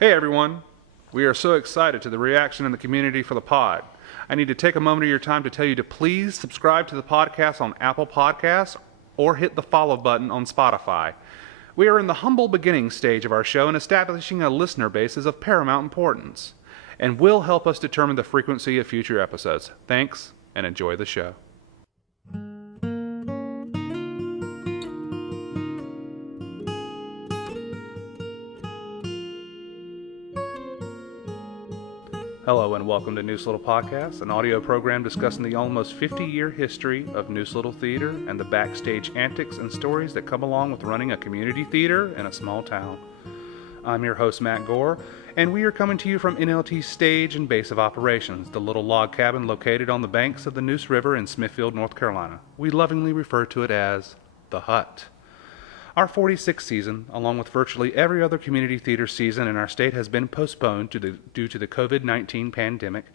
Hey everyone, we are so excited to the reaction in the community for the pod. I need to take a moment of your time to tell you to please subscribe to the podcast on Apple Podcasts or hit the follow button on Spotify. We are in the humble beginning stage of our show and establishing a listener base is of paramount importance and will help us determine the frequency of future episodes. Thanks and enjoy the show. Hello and welcome to Neuse Little Podcast, an audio program discussing the almost 50-year history of Neuse Little Theater and the backstage antics and stories that come along with running a community theater in a small town. I'm your host, Matt Gore, and we are coming to you from NLT's stage and base of operations, the little log cabin located on the banks of the Neuse River in Smithfield, North Carolina. We lovingly refer to it as the Hut. Our 46th season, along with virtually every other community theater season in our state, has been postponed due to the COVID-19 pandemic,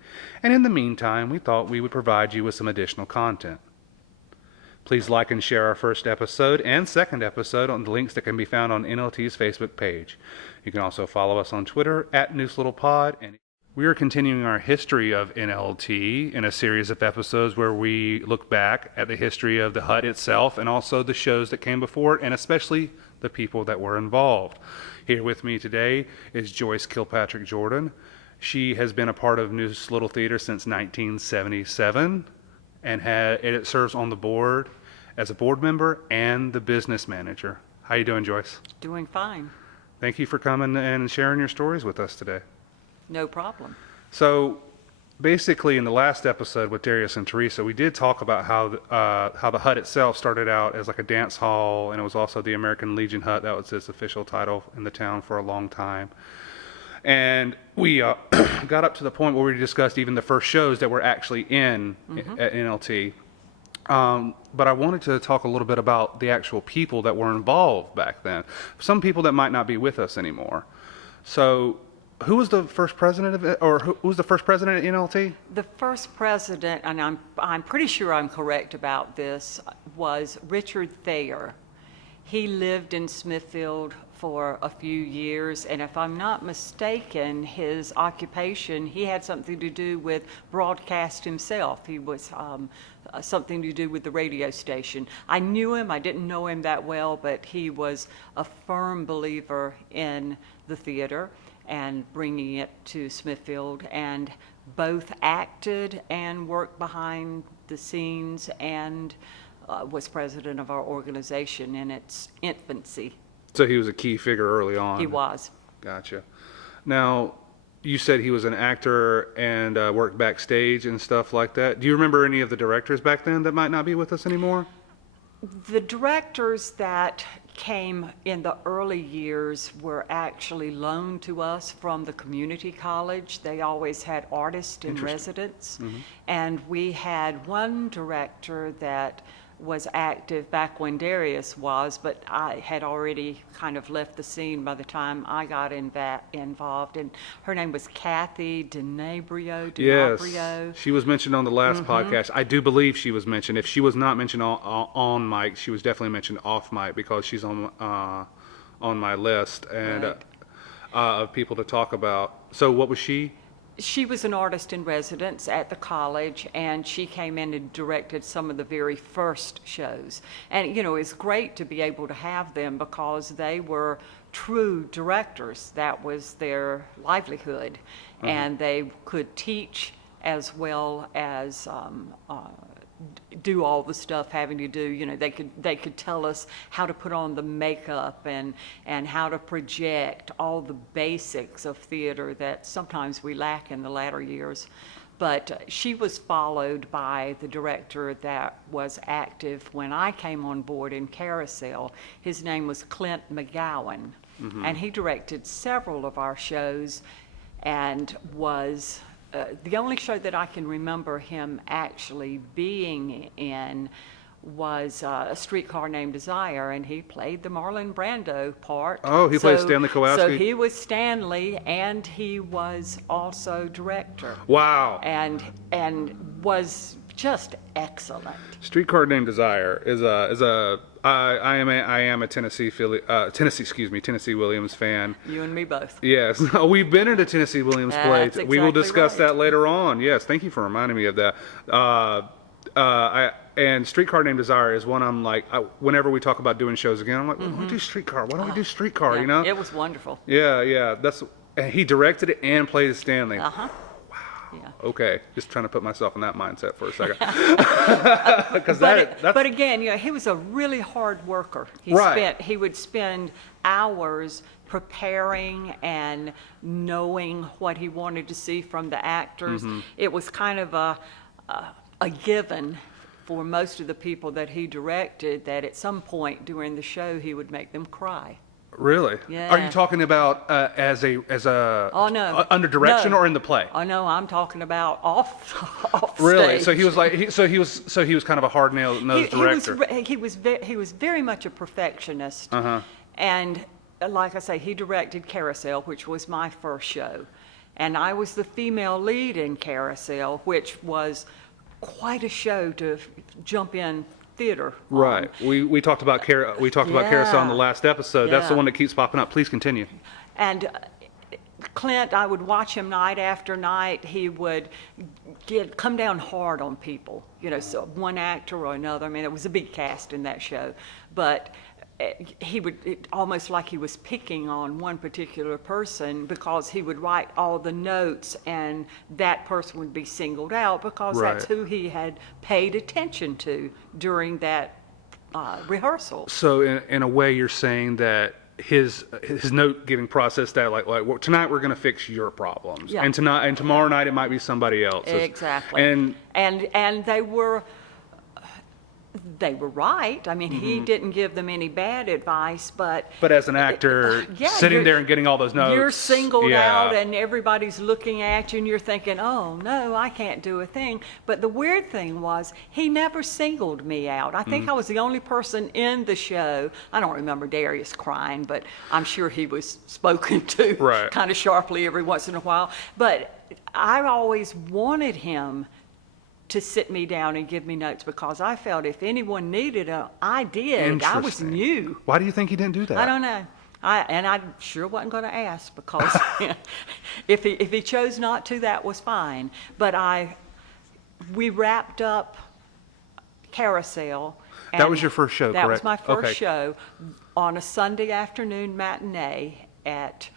and in the meantime, we thought we would provide you with some additional content. Please like and share our first episode and second episode on the links that can be found on NLT's Facebook page. You can also follow us on Twitter at NeuseLittlePod. And we are continuing our history of NLT in a series of episodes where we look back at the history of the Hut itself and also the shows that came before it, and especially the people that were involved. Here with me today is Joyce Kilpatrick-Jordan. She has been a part of Neuse Little Theater since 1977 and it serves on the board as a board member and the business manager. How you doing, Joyce? Doing fine. Thank you for coming and sharing your stories with us today. No problem. So basically in the last episode with Darius and Teresa, we did talk about how the Hut itself started out as like a dance hall, and it was also the American Legion Hut. That was its official title in the town for a long time. And we got up to the point where we discussed even the first shows that were actually in at NLT. But I wanted to talk a little bit about the actual people that were involved back then. Some people that might not be with us anymore. So who was the first president of it, or who was the first president at NLT? The first president, and I'm pretty sure I'm correct about this, was Richard Thayer. He lived in Smithfield for a few years, and if I'm not mistaken, his occupation, he had something to do with broadcast himself. He was something to do with the radio station. I knew him, I didn't know him that well, but he was a firm believer in the theater and bringing it to Smithfield, and both acted and worked behind the scenes, and was president of our organization in its infancy. So he was a key figure early on. He was. Gotcha. Now, you said he was an actor and worked backstage and stuff like that. Do you remember any of the directors back then that might not be with us anymore? The directors that came in the early years were actually loaned to us from the community college. They always had artists in residence. And we had one director that was active back when Darius was, but I had already kind of left the scene by the time I got involved. And her name was Kathy Denabrio. Yes, she was mentioned on the last podcast. I do believe she was mentioned. If she was not mentioned on mic, she was definitely mentioned off mic because she's on my list and Right. Of people to talk about. So what was she? She was an artist in residence at the college, and she came in and directed some of the very first shows. And, you know, it's great to be able to have them because they were true directors. That was their livelihood. And they could teach as well as do all the stuff having to do, you know, they could tell us how to put on the makeup and how to project all the basics of theater that sometimes we lack in the latter years. But she was followed by the director that was active when I came on board in Carousel. His name was Clint McGowan, and he directed several of our shows and was the only show that I can remember him actually being in was A Streetcar Named Desire, and he played the Marlon Brando part. Oh, he played Stanley Kowalski? So he was Stanley, and he was also director. Wow. And was just excellent. Streetcar Named Desire is I am a Tennessee Williams fan. You and me both. Yes, we've been at a Tennessee Williams play. That's We will exactly discuss right. that later on. Yes, thank you for reminding me of that. And Streetcar Named Desire is one I'm like, whenever we talk about doing shows again, I'm like, why don't we do Streetcar? Why don't we do Streetcar? Yeah, You know? it was wonderful. Yeah. And he directed it and played as Stanley. Uh-huh. Yeah. Okay, just trying to put myself in that mindset for a second. But again, he was a really hard worker. He would spend hours preparing and knowing what he wanted to see from the actors. Mm-hmm. It was kind of a given for most of the people that he directed that at some point during the show he would make them cry. Really? Yeah. Are you talking about as a Oh no. under direction No. or in the play? Oh no, I'm talking about off Really? stage. So he was like he was kind of a hard-nosed director. He was very much a perfectionist. Uh-huh. And like I say, he directed Carousel, which was my first show. And I was the female lead in Carousel, which was quite a show to jump in theater. Right. We talked about Carousel in the last episode. That's the Yeah. one that keeps popping up. Please continue. And Clint, I would watch him night after night. He would come down hard on people, so one actor or another. I mean, it was a big cast in that show, but he would almost like he was picking on one particular person because he would write all the notes and that person would be singled out because that's who he had paid attention to during that rehearsal. So in a way, you're saying that his note giving process that like well, tonight we're going to fix your problems, Yeah. and tomorrow night it might be somebody else's. Exactly. And they were right. I mean, he didn't give them any bad advice, but as an actor, sitting there and getting all those notes, you're singled yeah. out, and everybody's looking at you, and you're thinking, "Oh no, I can't do a thing." But the weird thing was, he never singled me out. I think I was the only person in the show. I don't remember Darius crying, but I'm sure he was spoken to Right. kind of sharply every once in a while. But I always wanted him to sit me down and give me notes because I felt if anyone needed them, I did. I was Interesting. new. Why do you think he didn't do that? I don't know. I sure wasn't going to ask because if he chose not to, that was fine. But we wrapped up Carousel. That was your first show, That correct? was my first Okay. show on a Sunday afternoon matinee at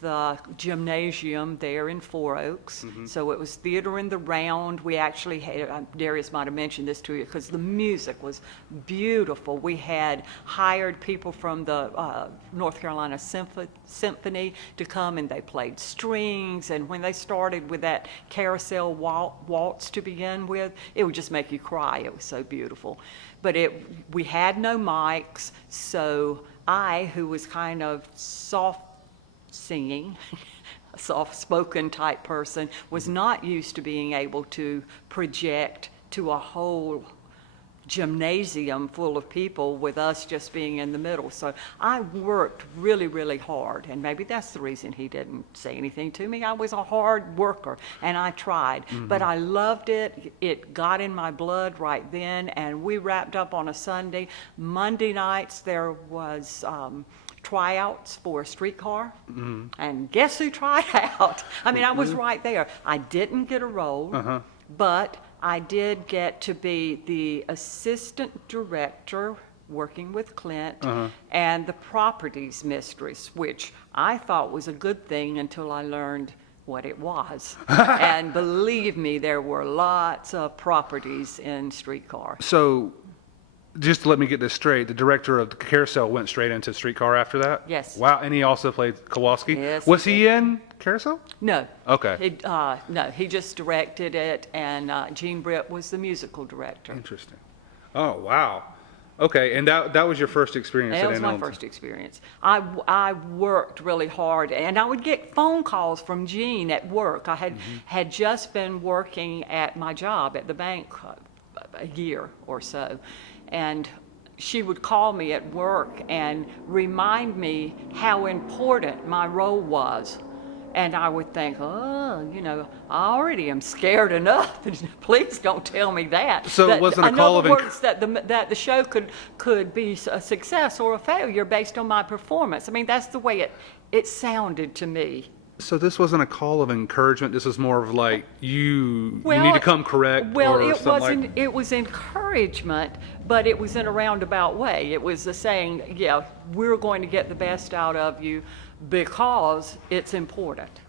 the gymnasium there in Four Oaks. So it was theater in the round. We actually had, Darius might have mentioned this to you, because the music was beautiful. We had hired people from the North Carolina Symphony to come, and they played strings. And when they started with that Carousel waltz to begin with, it would just make you cry. It was so beautiful. But we had no mics, so I, who was kind of soft singing, a soft-spoken type person, was not used to being able to project to a whole gymnasium full of people with us just being in the middle. So I worked really, really hard, and maybe that's the reason he didn't say anything to me. I was a hard worker, and I tried, but I loved it. It got in my blood right then, and we wrapped up on a Sunday. Monday nights there was tryouts for a Streetcar, and guess who tried out? I mean, I was right there. I didn't get a role, but I did get to be the assistant director working with Clint and the properties mistress, which I thought was a good thing until I learned what it was. And believe me, there were lots of properties in Streetcar. So, just to let me get this straight, the director of the Carousel went straight into Streetcar after that? Yes. Wow, and he also played Kowalski? Yes, Was he he in Carousel? No. Okay. No, he just directed it, and Gene Britt was the musical director. Interesting. Oh, wow. Okay, and that was your first experience That at was my NLT. first experience. I worked really hard, and I would get phone calls from Gene at work. I had just been working at my job at the bank a year or so, and she would call me at work and remind me how important my role was And I would think, oh, I already am scared enough. Please don't tell me that. So it wasn't a call of... In other words, that the show could be a success or a failure based on my performance. I mean, that's the way it sounded to me. So this wasn't a call of encouragement. This was more of like, you need to come correct. Well, or it was encouragement, but it was in a roundabout way. It was saying, yeah, we're going to get the best out of you because it's important.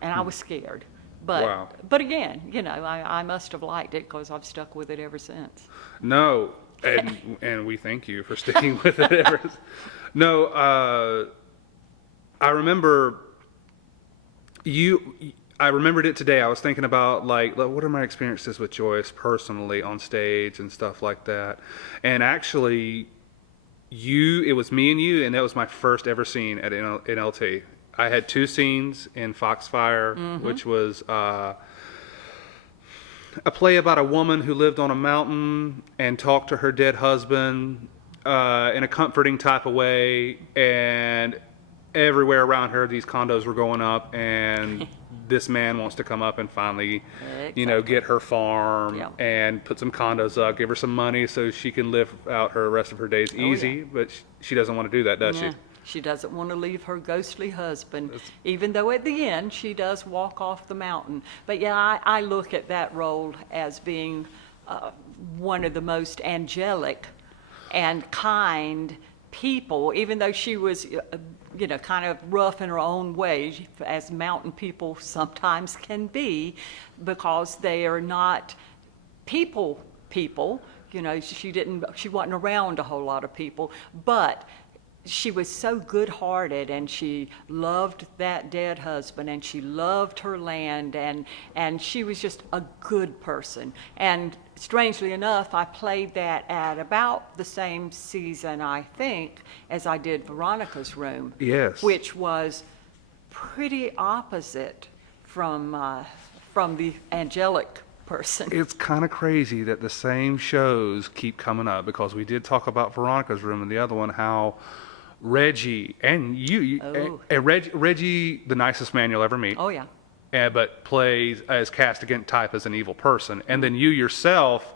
And I was scared. But Wow. But again, I must have liked it because I've stuck with it ever since. No, and we thank you for sticking with it ever. No, I remember I remembered it today. I was thinking about like what are my experiences with Joyce personally on stage and stuff like that. And actually, it was me and you, and that was my first ever scene at NLT. I had 2 scenes in Foxfire, which was a play about a woman who lived on a mountain and talked to her dead husband in a comforting type of way, and everywhere around her these condos were going up, and this man wants to come up and finally get her farm and put some condos up, give her some money so she can live out her rest of her days easy. But she doesn't want to do that, does she? She doesn't want to leave her ghostly husband, even though at the end she does walk off the mountain. But yeah, I look at that role as being one of the most angelic and kind people, even though she was, kind of rough in her own way, as mountain people sometimes can be, because they are not people. She wasn't around a whole lot of people, but she was so good-hearted, and she loved that dead husband, and she loved her land, and she was just a good person. And strangely enough, I played that at about the same season, I think, as I did Veronica's Room. Yes. Which was pretty opposite from the angelic person. It's kind of crazy that the same shows keep coming up, because we did talk about Veronica's Room and the other one, how Reggie and Reggie, the nicest man you'll ever meet. Oh, yeah. But plays as cast against type as an evil person. And then you yourself,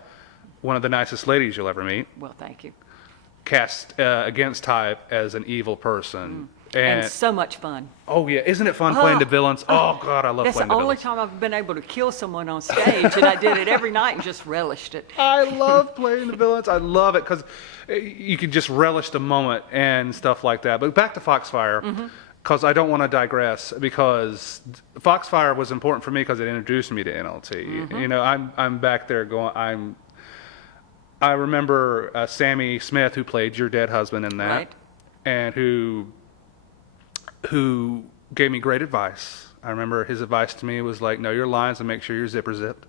one of the nicest ladies you'll ever meet. Well, thank you. Cast against type as an evil person. And so much fun. Oh, yeah. Isn't it fun playing the villains? Oh, God, I love playing the villains. That's the only time I've been able to kill someone on stage, and I did it every night and just relished it. I love playing the villains. I love it because you can just relish the moment and stuff like that. But back to Foxfire, because I don't want to digress, because Foxfire was important for me because it introduced me to NLT. I'm back there going, I remember Sammy Smith, who played your dead husband in that, right, and who gave me great advice. I remember his advice to me was like, know your lines and make sure your zipper's zipped.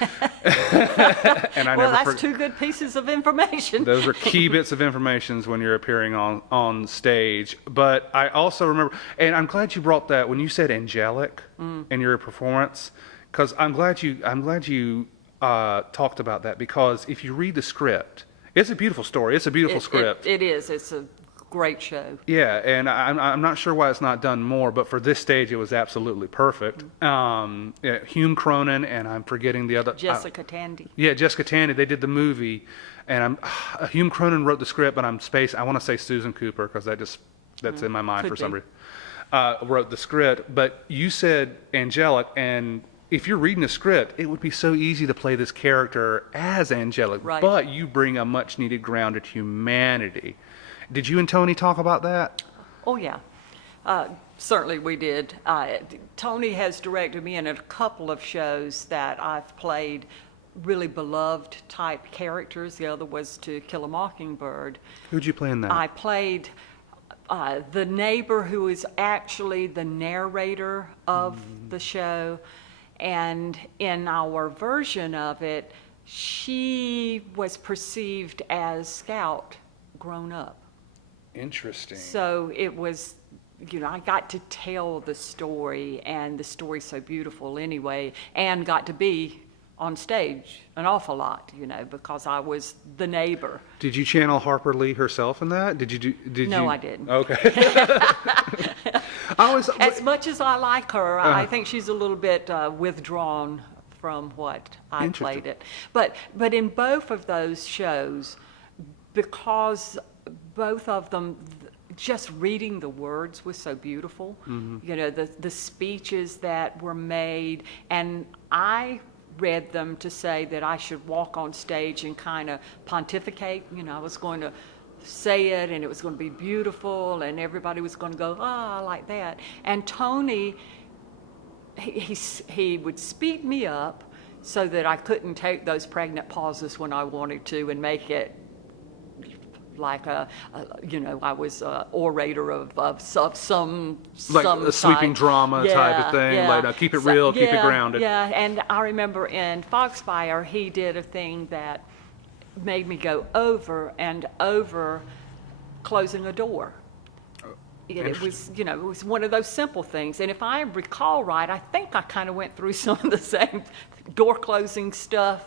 And that's 2 good pieces of information. Those are key bits of information when you're appearing on stage. But I also remember, and I'm glad you brought that when you said angelic in your performance, because I'm glad you talked about that, because if you read the script, it's a beautiful story. It's a beautiful script. It is. It's a great show. Yeah, and I'm not sure why it's not done more, but for this stage, it was absolutely perfect. Hume Cronin, and I'm forgetting the other... Jessica Tandy. Yeah, Jessica Tandy. They did the movie, and Hume Cronin wrote the script, but I want to say Susan Cooper, because that's in my mind for some reason. Wrote the script, but you said angelic, and if you're reading a script, it would be so easy to play this character as angelic, right, but you bring a much-needed grounded humanity. Did you and Tony talk about that? Oh, yeah. Certainly we did. Tony has directed me in a couple of shows that I've played really beloved type characters. The other was To Kill a Mockingbird. Who'd you play in that? I played the neighbor who is actually the narrator of the show. And in our version of it, she was perceived as Scout grown up. Interesting. So it was, I got to tell the story, and the story's so beautiful anyway, and got to be on stage an awful lot, because I was the neighbor. Did you channel Harper Lee herself in that? No, I didn't. Okay. As much as I like her, I think she's a little bit withdrawn from what I played it. But in both of those shows, because both of them, just reading the words was so beautiful. You know, the speeches that were made, and I read them to say that I should walk on stage and kind of pontificate. You know, I was going to say it, and it was going to be beautiful, and everybody was going to go, I like that. And Tony, he would speed me up so that I couldn't take those pregnant pauses when I wanted to and make it like you know, I was an orator of some like some a sweeping type. drama type of thing. Like keep it real, keep it grounded. Yeah, and I remember in Foxfire, he did a thing that made me go over and over closing a door. It was, you know, it was one of those simple things. And if I recall right, I think I kind of went through some of the same door closing stuff,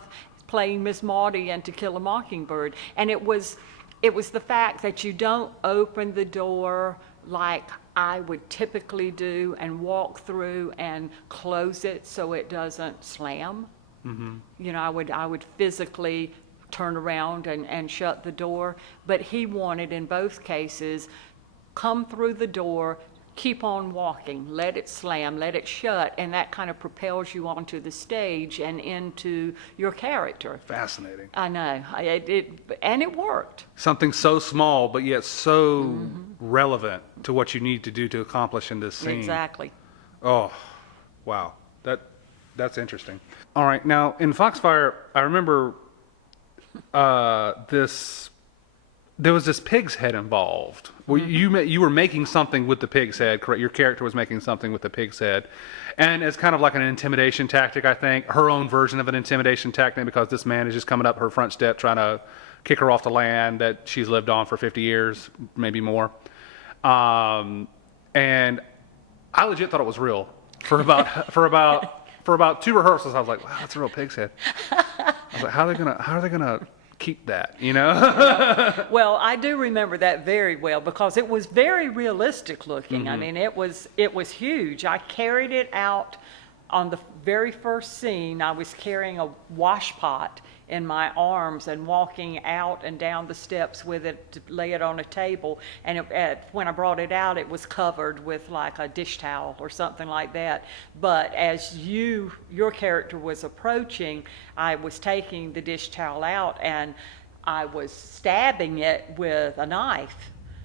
playing Miss Maudie and To Kill a Mockingbird. And it was the fact that you don't open the door like I would typically do and walk through and close it so it doesn't slam. You know, I would physically turn around and shut the door. But he wanted, in both cases, come through the door, keep on walking, let it slam, let it shut, and that kind of propels you onto the stage and into your character. Fascinating. I know. And it worked. Something so small, but yet so relevant to what you need to do to accomplish in this scene. Exactly. Oh, wow. That's interesting. All right. Now, in Foxfire, I remember there was this pig's head involved. Well, you were making something with the pig's head, correct? Your character was making something with the pig's head. And it's kind of like an intimidation tactic, I think. Her own version of an intimidation tactic, because this man is just coming up her front step trying to kick her off the land that she's lived on for 50 years, maybe more. And I legit thought it was real. For about 2 rehearsals, I was like, wow, that's a real pig's head. I was like, how are they gonna keep that, you know? Well, I do remember that very well because it was very realistic looking. I mean, it was huge. I carried it out on the very first scene. I was carrying a wash pot in my arms and walking out and down the steps with it to lay it on a table. And when I brought it out, it was covered with like a dish towel or something like that. But as your character was approaching, I was taking the dish towel out and I was stabbing it with a knife.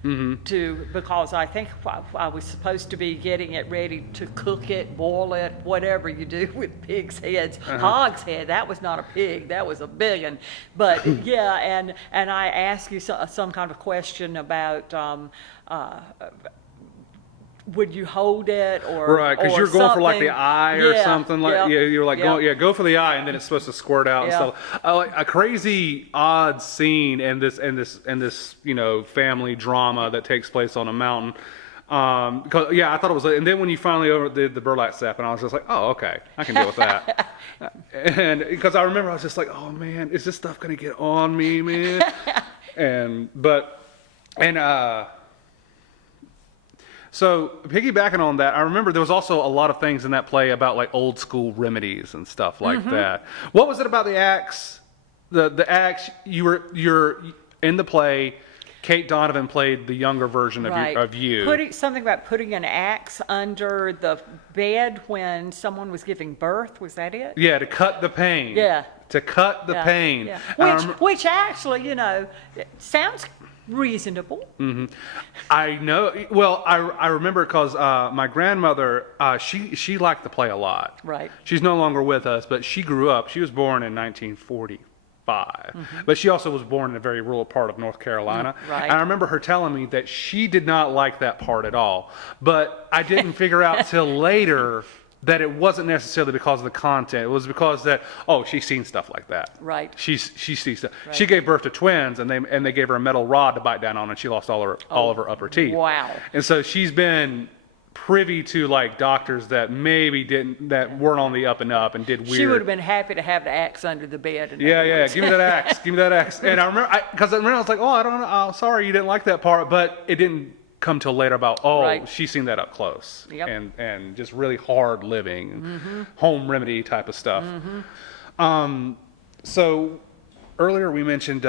Because I think I was supposed to be getting it ready to cook it, boil it, whatever you do with pigs' heads. Hog's head, that was not a pig, that was a billion. But yeah, and I asked you some kind of question about would you hold it or right, because you're going for like the eye or something like you're like go for the eye, and then it's supposed to squirt out and stuff. Like a crazy odd scene in this you know, family drama that takes place on a mountain. Because I thought it was, and then when you finally did the burlap sack, and I was just like, oh, okay, I can deal with that. And because I remember I was just like, oh man, is this stuff gonna get on me, man? So piggybacking on that, I remember there was also a lot of things in that play about like old school remedies and stuff like that. What was it about the axe? The axe, you're in the play, Kate Donovan played the younger version of you. Something about putting an axe under the bed when someone was giving birth, was that it? Yeah, to cut the pain. Yeah. To cut the pain. Yeah. Which actually, you know, sounds reasonable. I know. Well, I remember because my grandmother, she liked the play a lot. Right. She's no longer with us, but she grew up. She was born in 1945, but she also was born in a very rural part of North Carolina. Right. And I remember her telling me that she did not like that part at all. But I didn't figure out till later that it wasn't necessarily because of the content. It was because that, she's seen stuff like that. Right. She sees stuff. Right. She gave birth to twins, and they gave her a metal rod to bite down on, and she lost all of her upper teeth. Wow. And so she's been privy to like doctors that maybe weren't on the up and up and did weird. She would have been happy to have the axe under the bed. Yeah. Give me that axe. Give me that axe. And I remember, I was like, I don't know. Oh, sorry, you didn't like that part, but it didn't come till later about, Right. she's seen that up close. Yep. And just really hard living, home remedy type of stuff. So earlier we mentioned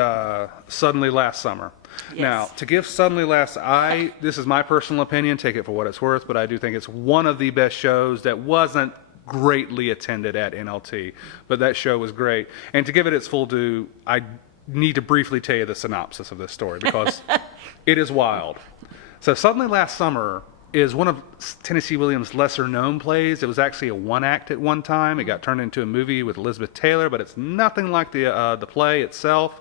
Suddenly Last Summer. Yes. Now, to give Suddenly Last, this is my personal opinion, take it for what it's worth, but I do think it's one of the best shows that wasn't greatly attended at NLT, but that show was great. And to give it its full due, I need to briefly tell you the synopsis of this story because it is wild. So Suddenly Last Summer is one of Tennessee Williams' lesser known plays. It was actually a one act at one time. It got turned into a movie with Elizabeth Taylor, but it's nothing like the play itself.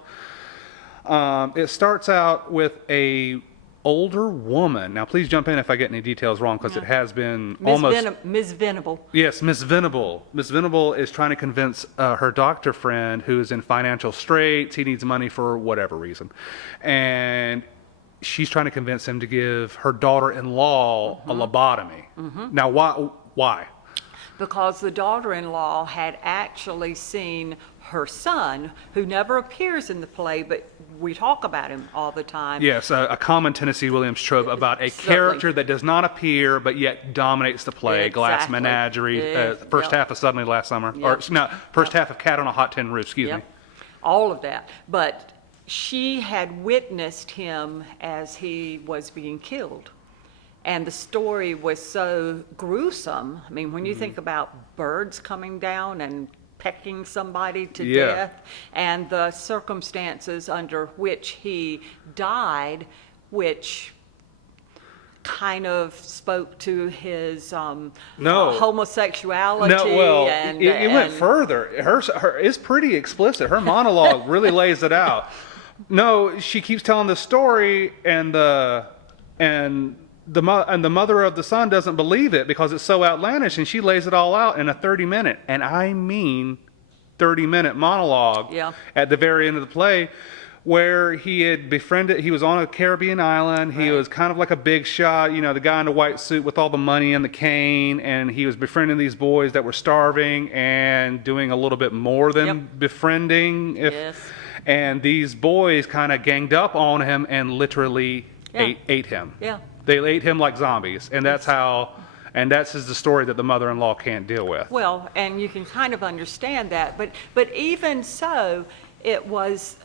It starts out with a older woman. Now, please jump in if I get any details wrong, because it has been Ms. Venable. Yes, Miss Venable. Miss Venable is trying to convince her doctor friend who is in financial straits. He needs money for whatever reason. And she's trying to convince him to give her daughter-in-law a lobotomy. Now, why? Because the daughter-in-law had actually seen her son, who never appears in the play, but we talk about him all the time. Yes, a common Tennessee Williams trope about a character that does not appear but yet dominates the play. Exactly. Glass Menagerie, first half of Suddenly Last Summer. Or no, first half of Cat on a Hot Tin Roof, excuse me. All of that. But she had witnessed him as he was being killed. And the story was so gruesome. I mean, when you think about birds coming down and pecking somebody to death, and the circumstances under which he died, which kind of spoke to his homosexuality. No, well, and, it went further. Her it's pretty explicit. Her monologue really lays it out. No, she keeps telling the story, and the mother of the son doesn't believe it because it's so outlandish, and she lays it all out in a 30-minute, and I mean 30-minute monologue at the very end of the play, where he was on a Caribbean island. He was kind of like a big shot, the guy in the white suit with all the money and the cane, and he was befriending these boys that were starving and doing a little bit more than befriending. And these boys kind of ganged up on him and literally ate him. They ate him like zombies, and that's the story that the mother-in-law can't deal with. Well, and you can kind of understand that, but even so, it was,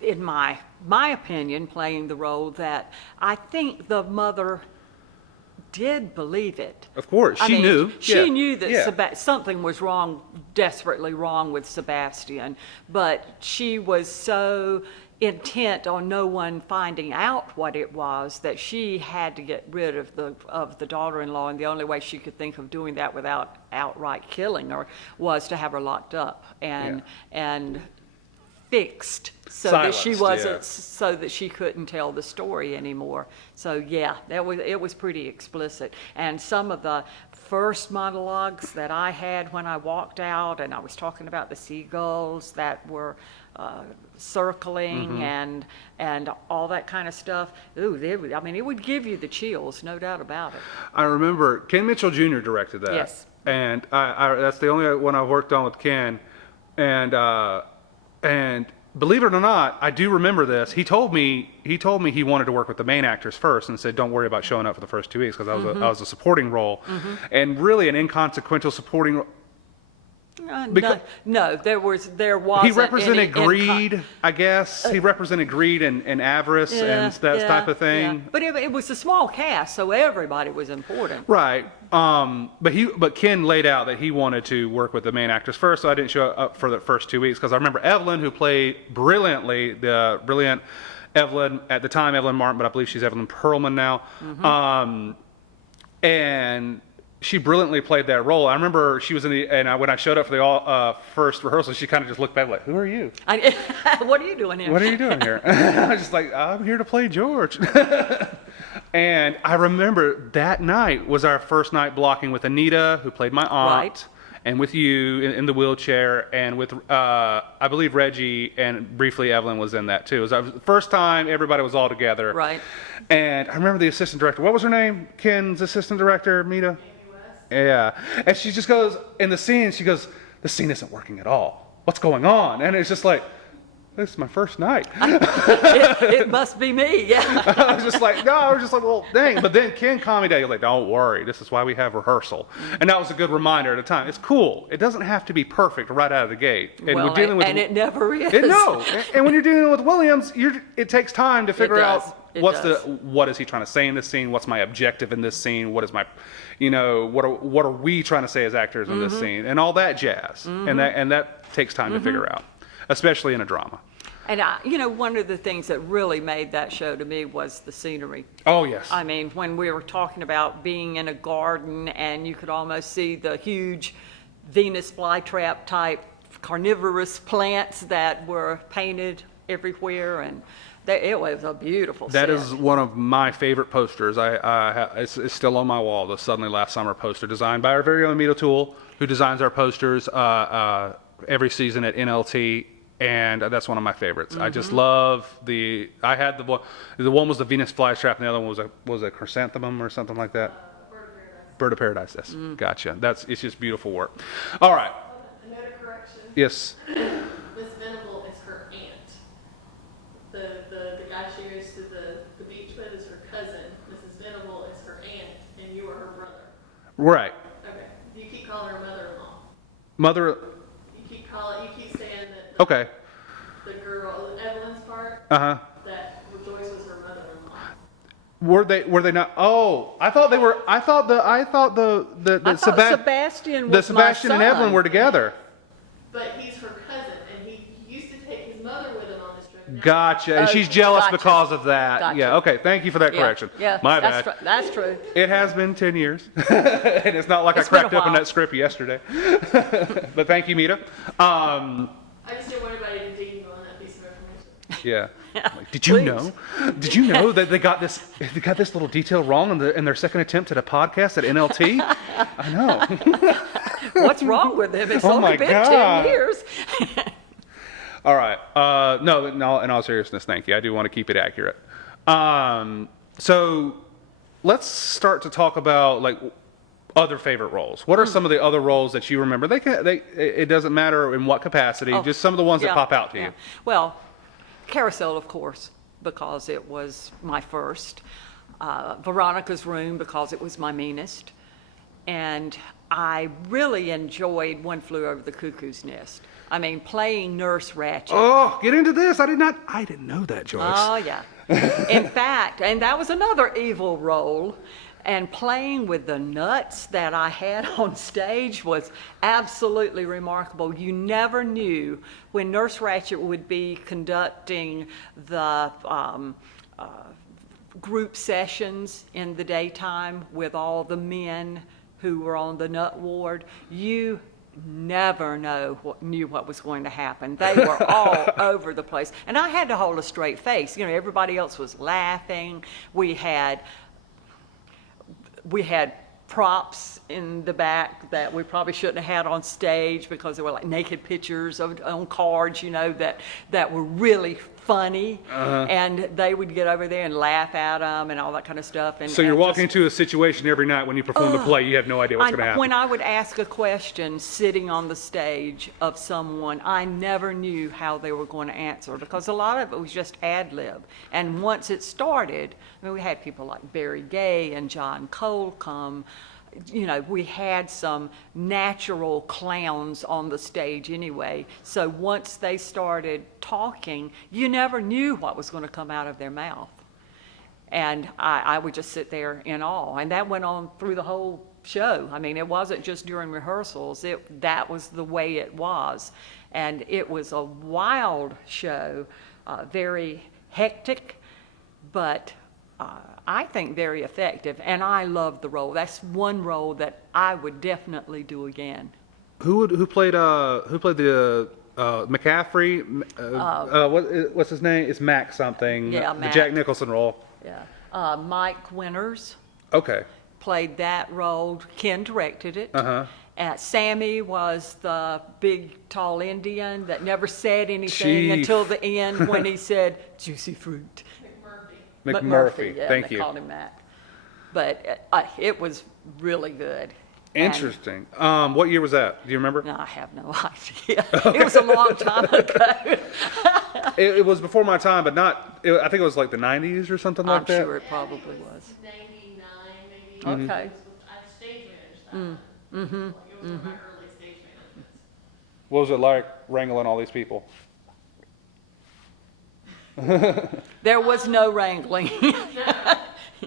in my opinion, playing the role that I think the mother did believe it. Of course, she knew. She knew that something was wrong, desperately wrong with Sebastian, but she was so intent on no one finding out what it was that she had to get rid of the daughter-in-law, and the only way she could think of doing that without outright killing her was to have her locked up and fixed so Silenced, that she wasn't so that she couldn't tell the story anymore. So it was pretty explicit. And some of the first monologues that I had when I walked out, and I was talking about the seagulls that were circling and all that kind of stuff. It would give you the chills, no doubt about it. I remember Ken Mitchell Jr. directed that. Yes. And that's the only one I've worked on with Ken. And believe it or not, I do remember this. He told me he wanted to work with the main actors first, and said, "Don't worry about showing up for the first 2 weeks," because I was a supporting role, and really an inconsequential supporting role. No, there wasn't. He represented greed, I guess. He represented greed and avarice and that type of thing. Yeah. But it was a small cast, so everybody was important. Right. But Ken laid out that he wanted to work with the main actors first, so I didn't show up for the first 2 weeks, because I remember Evelyn, who played brilliantly, the brilliant Evelyn, at the time Evelyn Martin, but I believe she's Evelyn Perlman now. And she brilliantly played that role. I remember she was when I showed up for the first rehearsal, she kind of just looked back like, "Who are you? What are you doing here? What are you doing here?" I was just like, "I'm here to play George." And I remember that night was our first night blocking with Anita, who played my aunt, and with you in the wheelchair, and with, I believe, Reggie, and briefly Evelyn was in that too. It was the first time everybody was all together. Right. And I remember the assistant director. What was her name? Ken's assistant director, Mita? Yeah. And she just goes, in the scene, she goes, "The scene isn't working at all. What's going on?" And it's just like, this is my first night. It must be me, yeah. I was just like, well, dang. But then Ken calmed me down. You're like, don't worry. This is why we have rehearssil. And that was a good reminder at the time. It's cool. It doesn't have to be perfect right out of the gate. And Well, we're dealing with, and it never is. No. And when you're dealing with Williams, it takes time to figure does. out It what is he trying to say in this scene? What's my objective in this scene? What is my, what are we trying to say as actors in this scene? And all that jazz. And that takes time to figure out, especially in a drama. And one of the things that really made that show to me was the scenery. Oh, yes. I mean, when we were talking about being in a garden and you could almost see the huge Venus flytrap type carnivorous plants that were painted everywhere, and it was a beautiful set. That is one of my favorite posters. It's still on my wall, the Suddenly Last Summer poster designed by our very own Toole, who designs our posters every season at NLT. And that's one of my favorites. I just love I had the one was the Venus flytrap, and the other one was a chrysanthemum or something like that. Bird of Paradise. Yes, gotcha. It's just beautiful work. All right. A note of correction. Yes. Miss Venable is her aunt. The guy she goes to the beach with is her cousin. Mrs. Venable is her aunt, and you are her brother. Right. Okay. You keep calling her mother-in-law. Mother. You keep saying that. Okay. The girl, Evelyn's part. That Joyce was her mother-in-law. Were they not? Oh, I thought they were. I thought Sebastian was Sebastian my and Evelyn son. were together. But he's her cousin, and he used to take his mother with him on this trip. Now Gotcha. And she's jealous gotcha. because of that. Gotcha. Yeah. Okay. Thank you for that correction. Yeah, My that's bad. That's true. It has been 10 years. And it's not like It's I been a cracked open while. that script yesterday. But thank you, Mita. I just didn't want anybody to deem you on that piece of information. Yeah. Like, did you Please. know that they got this little detail wrong in their second attempt at a podcast at NLT? I know. What's wrong with him? It's Oh only my been God. 10 years. All right. No, in all seriousness, thank you. I do want to keep it accurate. So let's start to talk about like other favorite roles. What are some of the other roles that you remember? It doesn't matter in what capacity, just some of the ones that pop out to you. Well, Carousel, of course, because it was my first. Veronica's Room, because it was my meanest. And I really enjoyed One Flew Over the Cuckoo's Nest. I mean, playing Nurse Ratched. Oh, get into this. I didn't know that, Joyce. Oh, yeah. In fact, and that was another evil role. And playing with the nuts that I had on stage was absolutely remarkable. You never knew when Nurse Ratched would be conducting the group sessions in the daytime with all the men who were on the nut ward. You never knew what was going to happen. They were all over the place. And I had to hold a straight face. Everybody else was laughing. We had props in the back that we probably shouldn't have had on stage because there were like naked pictures on cards, that were really funny. And they would get over there and laugh at them and all that kind of stuff. And So you're walking into a situation every night when you perform the play, you have no idea what's going to happen. When I would ask a question sitting on the stage of someone, I never knew how they were going to answer because a lot of it was just ad lib. And once it started, we had people like Barry Gay and John Cole come. We had some natural clowns on the stage anyway. So once they started talking, you never knew what was going to come out of their mouth. And I would just sit there in awe. And that went on through the whole show. I mean, it wasn't just during rehearsals. That was the way it was. And it was a wild show, very hectic, but I think very effective, and I loved the role. That's one role that I would definitely do again. Who played the McCaffrey? What's his name? It's Mac something. Yeah, the Mac. Jack Nicholson role. Yeah, Mike Winters Okay. played that role. Ken directed it. Sammy was the big, tall Indian that never said anything Chief. until the end when he said, "Juicy fruit." McMurphy. Yeah, Thank they you. called him Mac. But it was really good. Interesting. What year was that? Do you remember? No, I have no idea. It was a long time ago. It was before my time, but not. I think it was like the 90s or something like that. I'm sure it probably was. 99 maybe. Okay. I stage managed that one. Mm-hmm. Like, it was one of my early stage managements. What was it like wrangling all these people? There was no wrangling. No,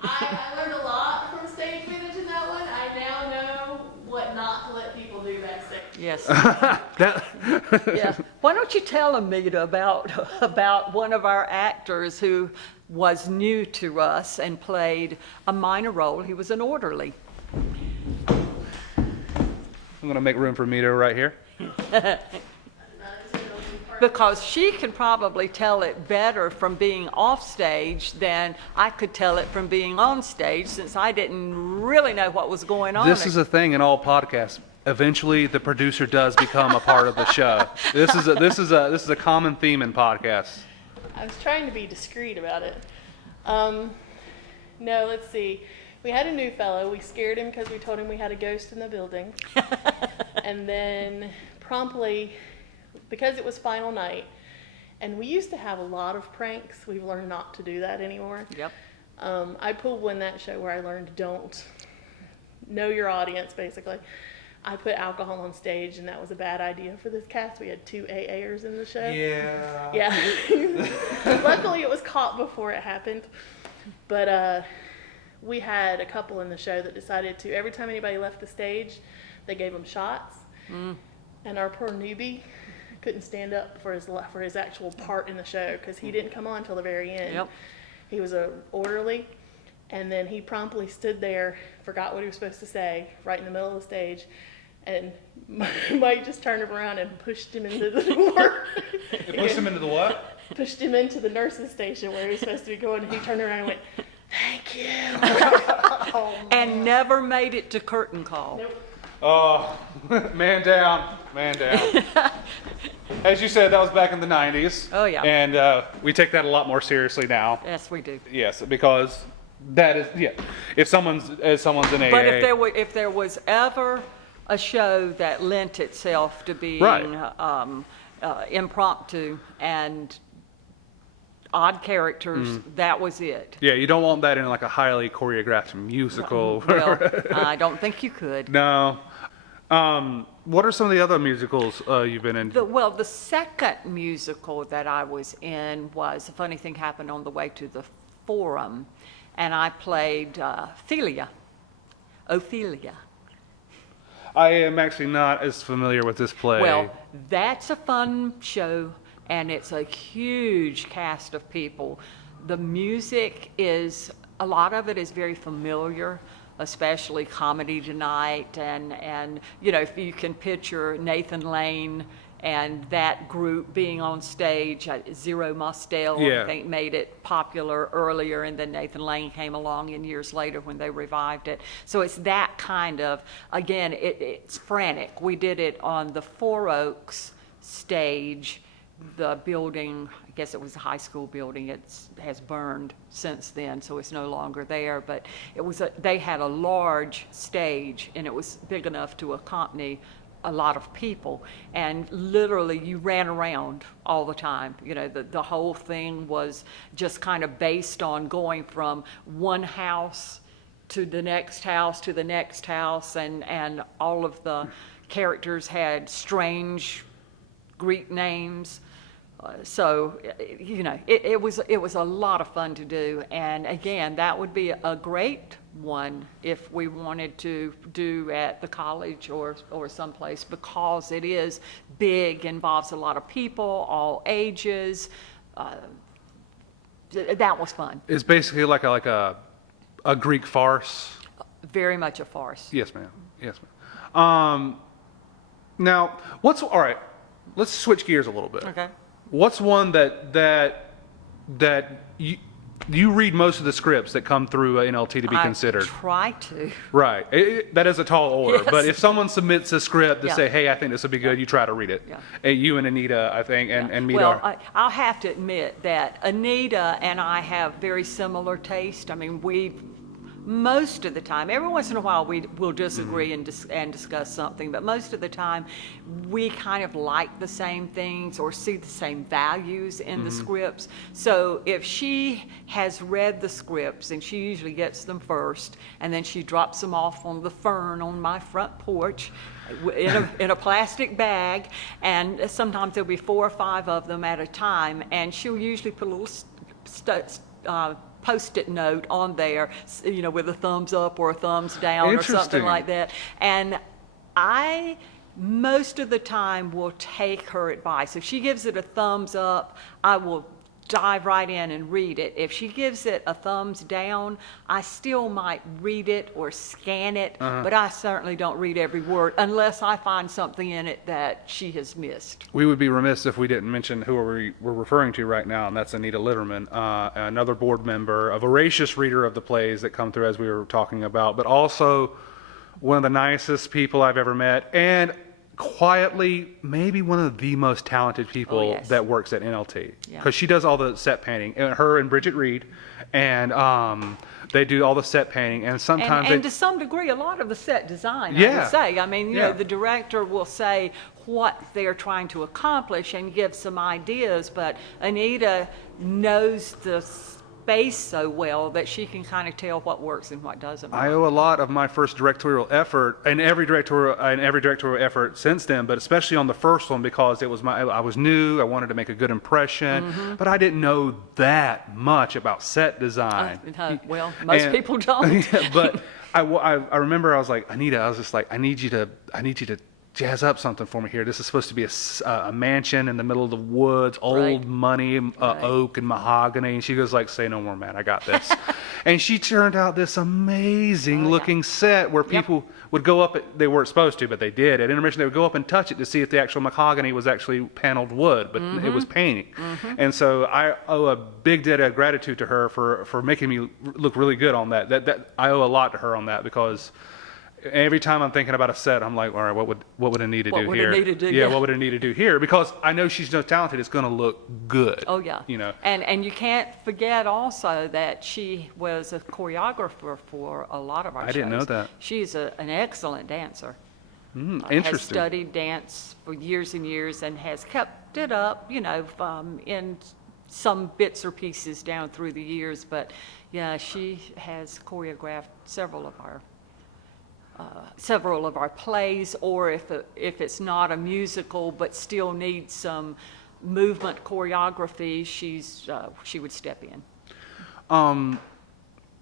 I learned a lot from stage managing that one. I now know what not to let people do backstage. Yes. That, Yeah. Why don't you tell Amita about one of our actors who was new to us and played a minor role. He was an orderly. I'm going to make room for Mito right here. Because she can probably tell it better from being off stage than I could tell it from being on stage, since I didn't really know what was going on. This is a thing in all podcasts. Eventually, the producer does become a part of the show. This is a common theme in podcasts. I was trying to be discreet about it. No, let's see. We had a new fellow. We scared him because we told him we had a ghost in the building. And then promptly, because it was final night, and we used to have a lot of pranks, we've learned not to do that anymore. Yep. I pulled one that show where I learned don't know your audience, basically. I put alcohol on stage, and that was a bad idea for this cast. We had 2 AAers in the show. Yeah. Yeah. Luckily, it was caught before it happened. But we had a couple in the show that decided to, every time anybody left the stage, they gave them shots. And our poor newbie couldn't stand up for his actual part in the show because he didn't come on till the very end. Yep. He was a orderly, and then he promptly stood there, forgot what he was supposed to say, right in the middle of the stage, and Mike just turned him around and pushed him into the door. You pushed him into the what? Pushed him into the nurse's station where he was supposed to be going, and he turned around and went, "Thank you." And never made it to curtain call. Nope. Oh, man down, man down. As you said, that was back in the 90s. Oh, yeah. And we take that a lot more seriously now. Yes, we do. Yes, because that is, yeah. If someone's in AA. But if there was ever a show that lent itself to being Right. Impromptu and odd characters, that was it. Yeah, you don't want that in like a highly choreographed musical. Well, I don't think you could. No. What are some of the other musicals you've been in? The second musical that I was in was, a funny thing happened on the way to the Forum, and I played Ophelia. I am actually not as familiar with this play. Well, that's a fun show, and it's a huge cast of people. The music is, a lot of it is very familiar, especially Comedy Tonight, and you know, if you can picture Nathan Lane and that group being on stage. Zero Mostel, Yeah. I think, made it popular earlier, and then Nathan Lane came along in years later when they revived it. So it's that kind of, again, it's frantic. We did it on the Four Oaks stage. The building, I guess it was a high school building, has burned since then, so it's no longer there. But it was they had a large stage, and it was big enough to accompany a lot of people, and literally you ran around all the time. You know, the whole thing was just kind of based on going from one house to the next house to the next house, and all of the characters had strange Greek names. So, you know, it was a lot of fun to do. And again, that would be a great one if we wanted to do at the college or someplace, because it is big, involves a lot of people, all ages. That was fun. It's basically like a Greek farce. Very much a farce. Yes, ma'am. Yes, ma'am. Now, all right, let's switch gears a little bit. Okay. What's one that you read most of the scripts that come through NLT to be considered? I try to. Right. That is a tall order. Yes. But if someone submits a script to Yeah. say, hey, I think this would be good, you try to read it. Yeah. You and Anita, I think, and Mita. Well, I'll have to admit that Anita and I have very similar taste. I mean, most of the time, every once in a while we'll disagree and discuss something, but most of the time we kind of like the same things or see the same values in the scripts. So if she has read the scripts, and she usually gets them first, and then she drops them off on the fern on my front porch in a plastic bag, and sometimes there'll be 4 or 5 of them at a time, and she'll usually put a little Post-it note on there, you know, with a thumbs up or a thumbs down or something like that. And I, most of the time, will take her advice. If she gives it a thumbs up, I will dive right in and read it. If she gives it a thumbs down, I still might read it or scan it, but I certainly don't read every word unless I find something in it that she has missed. We would be remiss if we didn't mention who we're referring to right now, and that's Anita Litterman, another board member, a voracious reader of the plays that come through as we were talking about, but also one of the nicest people I've ever met, and quietly maybe one of the most talented people that works at NLT, because she does all the set painting, and her and Bridget Reed, and they do all the set painting, and sometimes and to some degree a lot of the set design, I would say. I mean, you know, the director will say what they're trying to accomplish and give some ideas, but Anita knows the space so well that she can kind of tell what works and what doesn't work. I owe a lot of my first directorial effort, and every directorial effort since then, but especially on the first one, because it was I was new, I wanted to make a good impression, but I didn't know that much about set design. Well, most people don't. But I remember I was like, Anita, I was just like, I need you to jazz up something for me here. This is supposed to be a mansion in the middle of the woods, old money, oak and mahogany. And she goes like, say no more, man, I got this. And she turned out this amazing looking set where people would go up, they weren't supposed to, but they did. At intermission, they would go up and touch it to see if the actual mahogany was actually paneled wood, but it was painting. And so I owe a big debt of gratitude to her for making me look really good on that. That I owe a lot to her on that, because every time I'm thinking about a set, I'm like, all right, what would Anita do here? What would Anita do here? Because I know she's so talented, it's going to look good. Oh yeah. You know. And you can't forget also that she was a choreographer for a lot of our shows. I didn't know that. She's an excellent dancer. Interesting. Has studied dance for years and years and has kept it up, you know, in some bits or pieces down through the years. But yeah, she has choreographed several of our plays, or if it's not a musical but still needs some movement choreography, she would step in.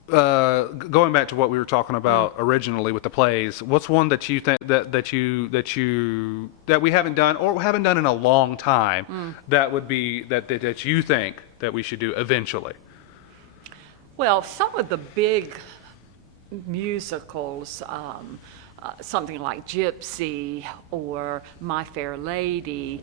Going back to what we were talking about originally with the plays, what's one that you think that we haven't done or haven't done in a long time that would be that you think that we should do eventually? Well, some of the big musicals, something like Gypsy or My Fair Lady,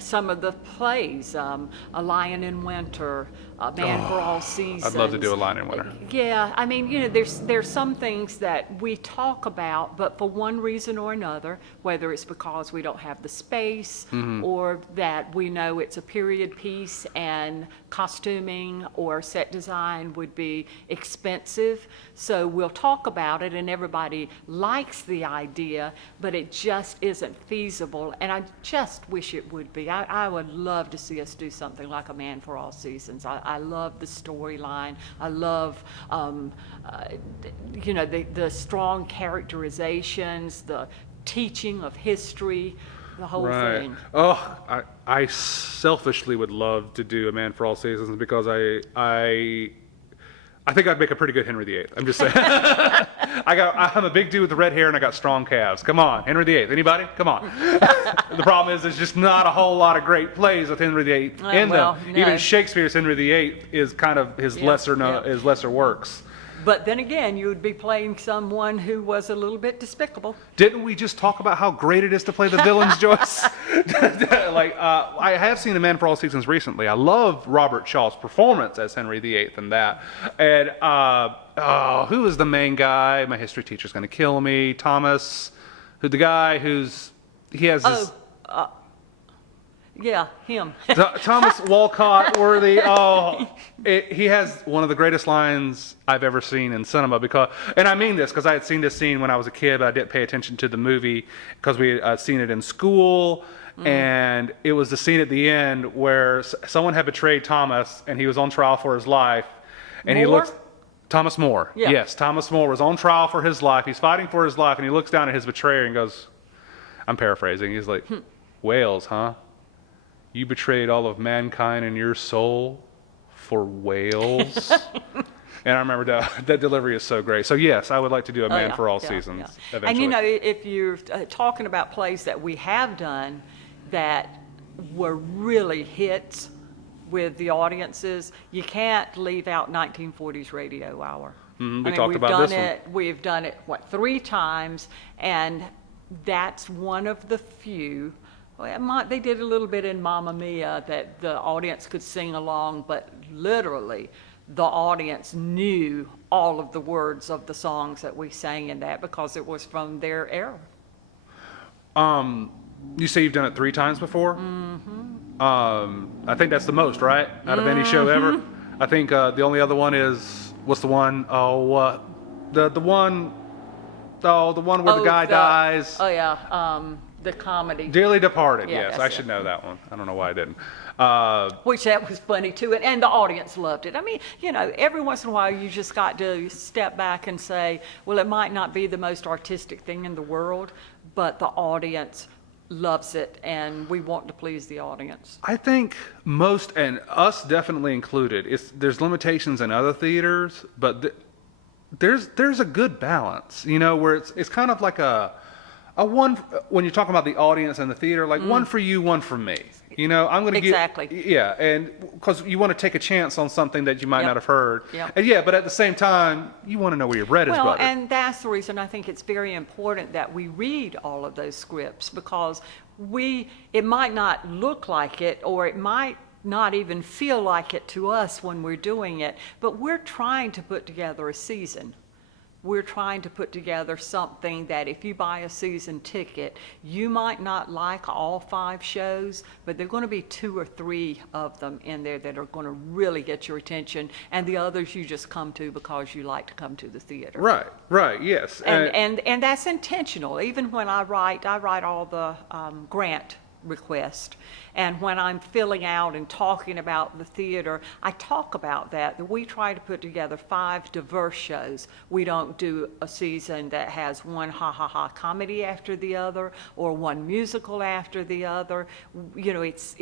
some of the plays, A Lion in Winter, A Man for All Seasons. I'd love to do A Lion in Winter. Yeah, I mean, you know, there's some things that we talk about, but for one reason or another, whether it's because we don't have the space or that we know it's a period piece and costuming or set design would be expensive, so we'll talk about it and everybody likes the idea, but it just isn't feasible, and I just wish it would be. I would love to see us do something like A Man for All Seasons. I love the storyline. I love, you know, the strong characterizations, the teaching of history, the whole thing. Oh, I selfishly would love to do A Man for All Seasons because I think I'd make a pretty good Henry VIII. I'm just saying. I'm a big dude with the red hair and I got strong calves. Come on, Henry VIII. Anybody? Come on. The problem is there's just not a whole lot of great plays with Henry VIII in them. No. Even Shakespeare's Henry VIII is kind of his lesser works. But then again, you would be playing someone who was a little bit despicable. Didn't we just talk about how great it is to play the villains, Joyce? I have seen A Man for All Seasons recently. I love Robert Shaw's performance as Henry VIII in that. And who is the main guy? My history teacher's going to kill me. Thomas, he has this... Yeah, him. Thomas Walcott Worthy. Oh, he has one of the greatest lines I've ever seen in cinema. And I mean this because I had seen this scene when I was a kid, but I didn't pay attention to the movie because we had seen it in school. And it was the scene at the end where someone had betrayed Thomas, and he was on trial for his life. And he looks. Thomas More. Yeah. Yes, Thomas More was on trial for his life. He's fighting for his life, and he looks down at his betrayer and goes, I'm paraphrasing. He's like, whales, huh? You betrayed all of mankind and your soul for whales? And I remember that delivery is so great. So yes, I would like to do a Man for All Seasons eventually. And you know, if you're talking about plays that we have done that were really hits with the audiences, you can't leave out 1940s Radio Hour. We talked about this one. We've done it, 3 times, and that's one of the few. They did a little bit in Mamma Mia that the audience could sing along, but literally the audience knew all of the words of the songs that we sang in that because it was from their era. You say you've done it 3 times before? Mm-hmm. I think that's the most, right? Out of any show ever? I think the only other one is, what's the one? The one where the guy dies. Oh yeah, the comedy. Dearly Departed, Yeah, yes. that's I should it. know that one. I don't know why I didn't. Which that was funny too, and the audience loved it. I mean, you know, every once in a while you just got to step back and say, well, it might not be the most artistic thing in the world, but the audience loves it, and we want to please the audience. I think most, and us definitely included, there's limitations in other theaters, but there's a good balance, you know, where it's kind of like a one, when you're talking about the audience and the theater, like one for you, one for me. You know, I'm going to Exactly. Yeah, and because you want to take a chance on something that you might not have heard. Yep. And yeah, but at the same time, you want to know where your bread is buttered. And that's the reason I think it's very important that we read all of those scripts, because it might not look like it, or it might not even feel like it to us when we're doing it, but we're trying to put together a season. We're trying to put together something that if you buy a season ticket, you might not like all 5 shows, but there are going to be 2 or 3 of them in there that are going to really get your attention, and the others you just come to because you like to come to the theater. Right, yes. And that's intentional. Even when I write all the grant request, and when I'm filling out and talking about the theater, I talk about that we try to put together 5 diverse shows. We don't do a season that has one ha comedy after the other, or one musical after the other. You know, it's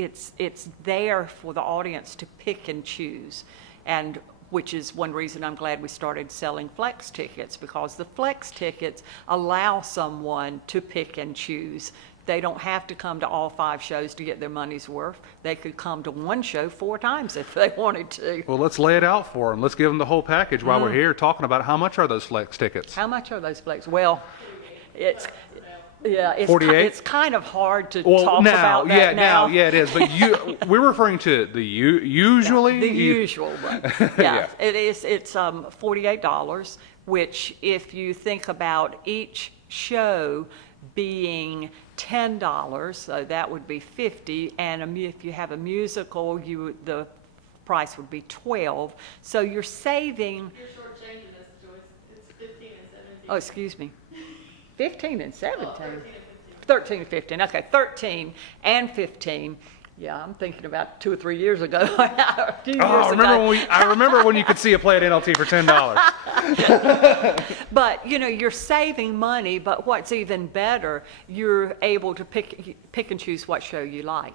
there for the audience to pick and choose, and which is one reason I'm glad we started selling flex tickets, because the flex tickets allow someone to pick and choose. They don't have to come to all 5 shows to get their money's worth. They could come to one show 4 times if they wanted to. Well, let's lay it out for them. Let's give them the whole package while we're here talking about how much are those flex tickets. How much are those flex? Well, it's 48? It's kind of hard to talk about that now. Yeah, it is. But we're referring to the usually? The usual one. Yeah, it is. It's $48, which if you think about each show being $10, so that would be $50, and if you have a musical, the price would be $12. So you're saving. You're shortchanging us, Joyce. It's 15 and 17. Oh, excuse me. 15 and 17. Oh, 13 and 15. 13 and 15. Okay, 13 and 15. Yeah, I'm thinking about 2 or 3 years ago. A few years ago. I remember when you could see a play at NLT for $10. But, you know, you're saving money, but what's even better, you're able to pick and choose what show you like.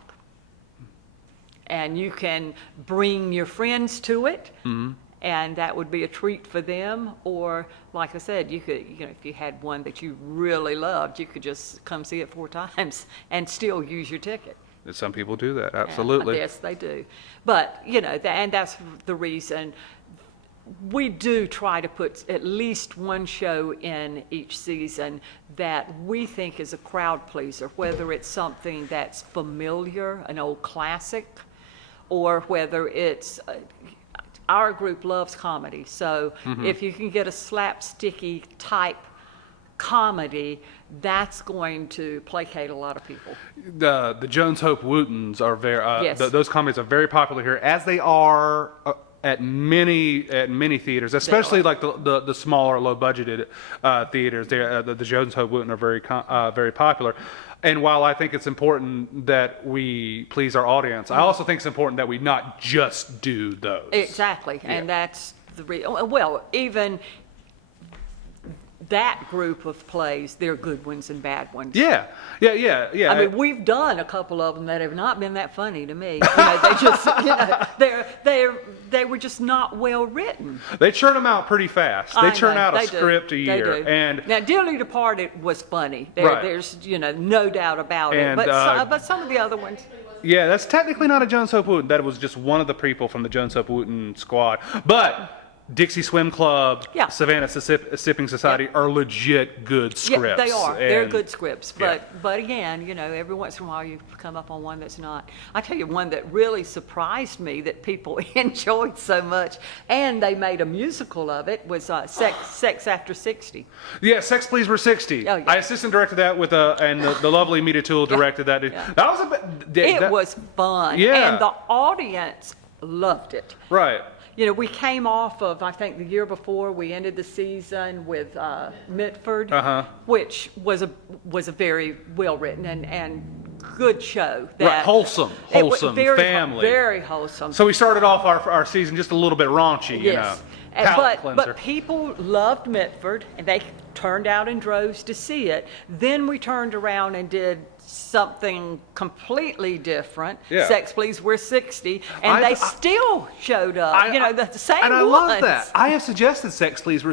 And you can bring your friends to it, and that would be a treat for them. Or, like I said, you could, you know, if you had one that you really loved, you could just come see it 4 times and still use your ticket. Some people do that, absolutely. Yes, they do. But, you know, and that's the reason we do try to put at least one show in each season that we think is a crowd pleaser, whether it's something that's familiar, an old classic, or whether it's, our group loves comedy. So if you can get a slapsticky type comedy, that's going to placate a lot of people. The Jones Hope Wootons are very Yes. those comedies are very popular here, as they are at many theaters, especially like the smaller, low budgeted theaters. The Jones Hope Wooton are very popular. And while I think it's important that we please our audience, I also think it's important that we not just do those. Exactly, and that's well, even that group of plays, they're good ones and bad ones. Yeah. I mean, we've done a couple of them that have not been that funny to me. They just, they were just not well written. They churn them out pretty fast. They churn out a script a year. And now, Dearly Departed was funny. Right. There's, no doubt about And, it. But some of the other ones. yeah, that's technically not a Jones Hope Wooton. That was just one of the people from the Jones Hope Wooton squad. But Dixie Swim Club, Yeah. Savannah Sipping Society are legit good scripts. Yeah, they are. They're And- good scripts. But again, every once in a while you come up on one that's not. I tell you, one that really surprised me that people enjoyed so much, and they made a musical of it, was Sex After 60. Yeah, Sex Please We're 60. Oh, yeah. I assistant directed that with and the lovely Mita Toole directed that. Yeah. That was a bit. It was fun. Yeah. And the audience loved it. Right. We came off of, I think the year before, we ended the season with Mitford, which was a very well-written and good show. Right. Wholesome, very, family. Very wholesome. So we started off our season just a little bit raunchy, Yes. Palate cleanser. But people loved Mitford, and they turned out in droves to see it. Then we turned around and did something completely different. Yeah. Sex Please We're 60, and they still showed up. The same and I ones. love that. I have suggested Sex Please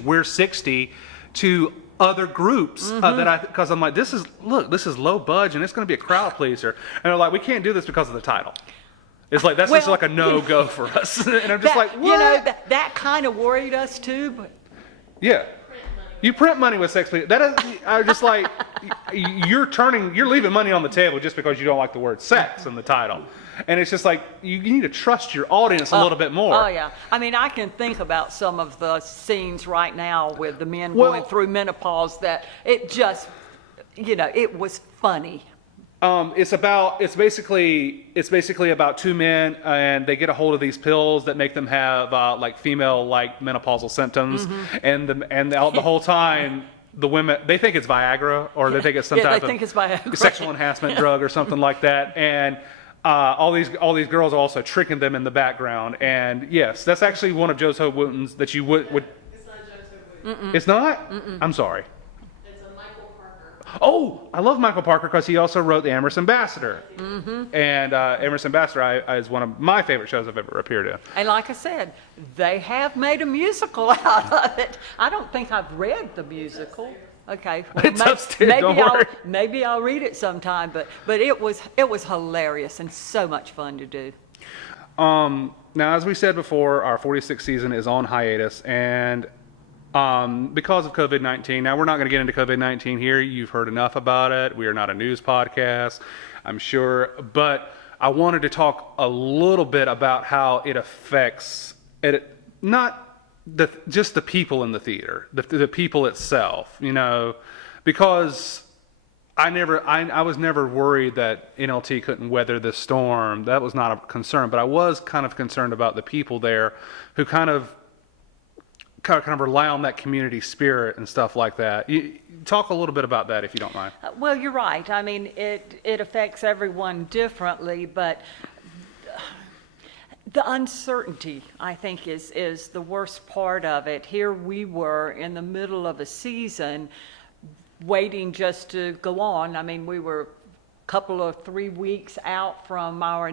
We're 60 to other groups because I'm like, this is low budget and it's going to be a crowd pleaser, and they're like, we can't do this because of the title. It's like that's just like a no-go for us. And I'm just like, what? That kind of worried us too, but Yeah. You print money with Sex Please. That is, I'm just like, you're leaving money on the table just because you don't like the word sex in the title. And it's just like, you need to trust your audience a little bit more. Oh, yeah. I mean, I can think about some of the scenes right now with the men going through menopause that it just, it was funny. It's basically about two men, and they get a hold of these pills that make them have like female-like menopausal symptoms, and the whole time the women, they think it's Viagra, or they think it's some type of sexual enhancement drug or something like that, and all these girls are also tricking them in the background. And yes, that's actually one of Joe's Hope Wootons that you would. It's not Joyce Hope Wooton. It's not. I'm sorry. It's a Michael Parker. Oh, I love Michael Parker because he also wrote The Amorous Ambassador. And Amorous Ambassador is one of my favorite shows I've ever appeared in. And like I said, they have made a musical out of it. I don't think I've read the musical. Okay, well, It's upstairs, don't worry. Maybe I'll read it sometime. But it was hilarious and so much fun to do. Now, as we said before, our 46th season is on hiatus, and because of COVID-19, now we're not going to get into COVID-19 here. You've heard enough about it. We are not a news podcast, I'm sure. But I wanted to talk a little bit about how it affects it, not just the people in the theater, the people itself, because I was never worried that NLT couldn't weather this storm. That was not a concern, but I was kind of concerned about the people there who kind of rely on that community spirit and stuff like that. You talk a little bit about that if you don't mind. Well, you're right. I mean, it affects everyone differently, but the uncertainty, I think, is the worst part of it. Here we were in the middle of a season waiting just to go on. I mean, we were a couple of 3 weeks out from our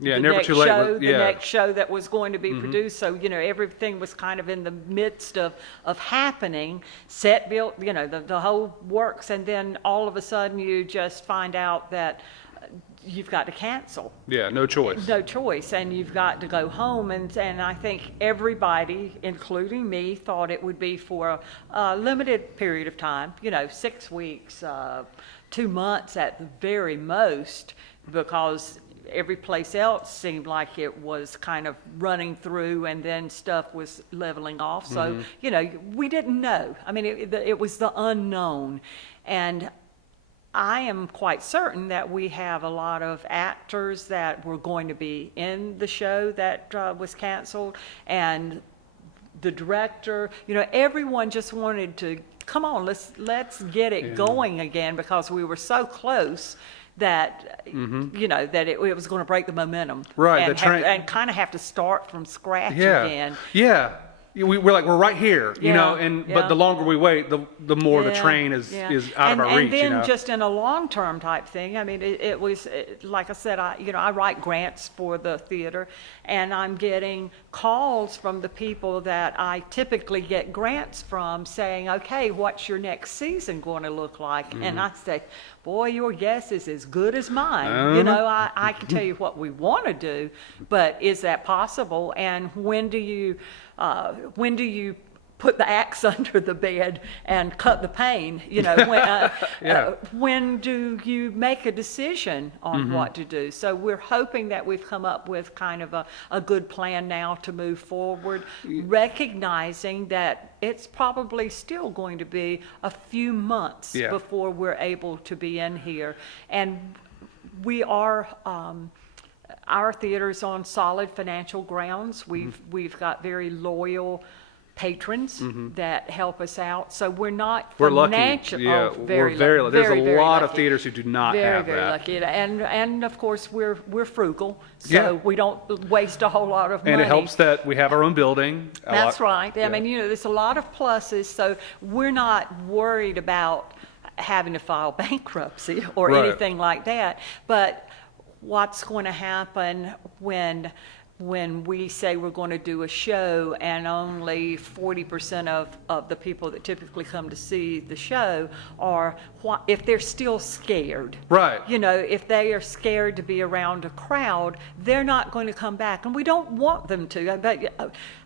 Never Too Late. The next show that was going to be produced. So, everything was kind of in the midst of happening. Set built, the whole works. And then all of a sudden you just find out that you've got to cancel. Yeah, no choice. No choice, and you've got to go home. And I think everybody, including me, thought it would be for a limited period of time, 6 weeks, 2 months at the very most, because every place else seemed like it was kind of running through and then stuff was leveling off. So, we didn't know. I mean, it was the unknown. And I am quite certain that we have a lot of actors that were going to be in the show that was canceled, and the director, everyone just wanted to, come on, let's get it going again, because we were so close that that it was going to break the momentum, right? And kind of have to start from scratch again. Yeah. We're right here, but the longer we wait, the more the train is out of our reach. And then just in a long-term type thing, I mean, it was, like I said, I write grants for the theater, and I'm getting calls from the people that I typically get grants from saying, okay, what's your next season going to look like? And I say, boy, your guess is as good as mine. I can tell you what we want to do, but is that possible? And when do you put the axe under the bed and cut the pain? When do you make a decision on what to do? So we're hoping that we've come up with kind of a good plan now to move forward, recognizing that it's probably still going to be a few months before we're able to be in here. And we are... our theater's on solid financial grounds. We've got very loyal patrons that help us out, so we're lucky. Yeah, very lucky. There's a lot lucky. of theaters who do not have very that. Lucky, and of course we're frugal, so we don't waste a whole lot of money. And it helps that we have our own building. That's right. I mean, there's a lot of pluses, so we're not worried about having to file bankruptcy or anything like that. But what's going to happen when we say we're going to do a show and only 40% of the people that typically come to see the show are, if they're still scared. Right. If they are scared to be around a crowd, they're not going to come back. And we don't want them to. But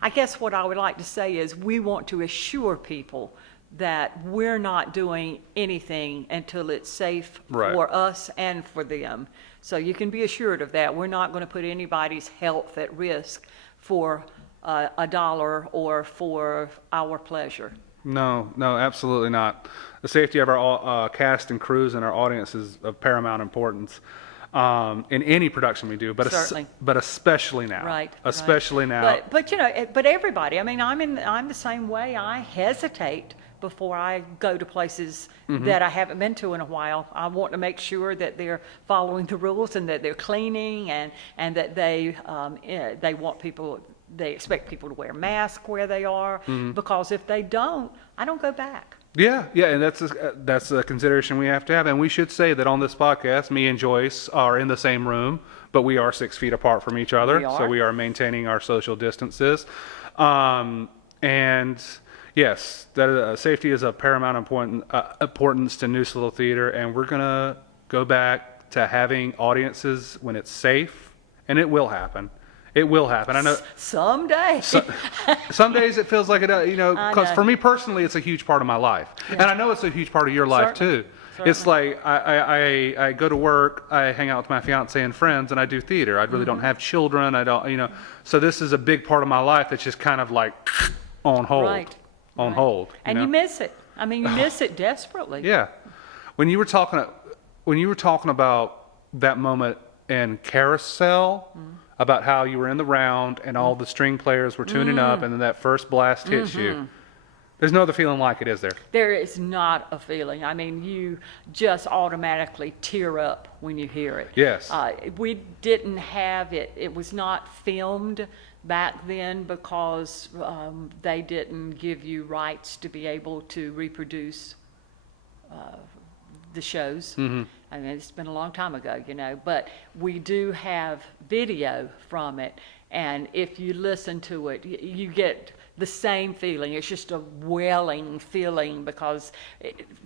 I guess what I would like to say is we want to assure people that we're not doing anything until it's safe for us and for them. So you can be assured of that. We're not going to put anybody's health at risk for a dollar or for our pleasure. No, absolutely not. The safety of our cast and crews and our audience is of paramount importance in any production we do, but especially now. Right. Especially now. But everybody. I mean, I'm the same way. I hesitate before I go to places that I haven't been to in a while. I want to make sure that they're following the rules and that they're cleaning and that they expect people to wear masks where they are, because if they don't, I don't go back. Yeah, and that's a consideration we have to have. And we should say that on this podcast, me and Joyce are in the same room, but we are 6 feet apart from each other. So we are maintaining our social distances. And yes, that safety is of paramount importance to Neuse Little Theater, and we're going to go back to having audiences when it's safe, and it will happen. It will happen. I know. Someday. Some days it feels like it, because for me personally, it's a huge part of my life. Yeah. And I know it's a huge part of your life too. Certainly. It's like I go to work, I hang out with my fiance and friends, and I do theater. I really don't have children. I don't, so this is a big part of my life that's just kind of like on hold. Right. On hold. And you miss it. I mean, you miss it desperately. Yeah. When you were talking about that moment in Carousel, about how you were in the round and all the string players were tuning up, and then that first blast hits you. There's no other feeling like it, is there? There is not a feeling. I mean, you just automatically tear up when you hear it. Yes. We didn't have it. It was not filmed back then because they didn't give you rights to be able to reproduce the shows. I mean, it's been a long time ago, but we do have video from it, and if you listen to it, you get the same feeling. It's just a welling feeling, because